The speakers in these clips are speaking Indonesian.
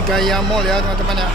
Ini Gaia Mall ya teman-teman ya.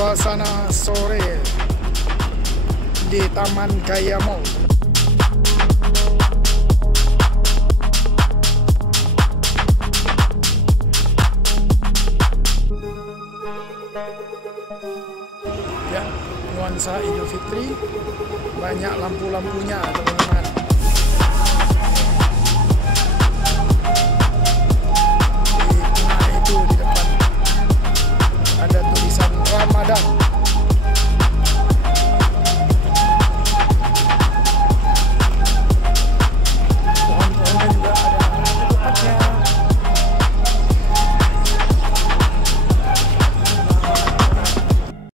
Suasana sore di Taman Gaia Mall. Ya, nuansa Idul Fitri, banyak lampu-lampunya teman-teman.